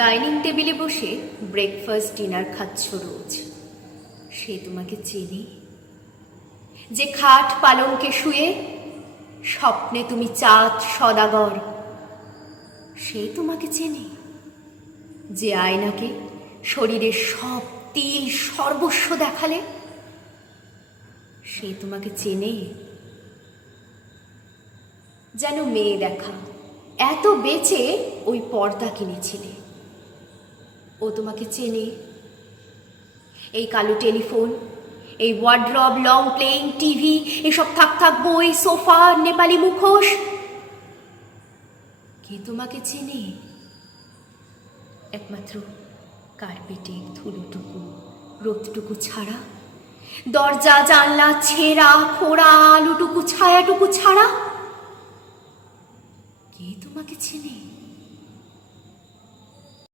Dining টেবিলে বসে breakfast dinner খাচ্ছ রোজ, সে তোমাকে চেনে? যে খাট পালঙ্কে শুয়ে স্বপ্নে তুমি চাঁদ সদাগর, সে তোমাকে চেনে? যে আয়নাকে শরীরের সব তিল সর্বস্ব দেখালে, সে তোমাকে চেনে? যেন মেয়ে দেখা, এত বেচে ওই পর্দা কিনেছিলে, ও তোমাকে চেনে? এই কালো টেলিফোন, এই ওয়ার্ড্রব, লং প্লেইং টিভি, এসব থাক থাক বই, সোফা, নেপালি মুখোশ, কে তোমাকে চেনে? একমাত্র কার্পেটের ধুলোটুকু, রোদটুকু ছাড়া, দরজা জানলা ছেঁড়া খোঁড়া, আলুটুকু ছায়াটুকু ছাড়া, কে তোমাকে চেনে?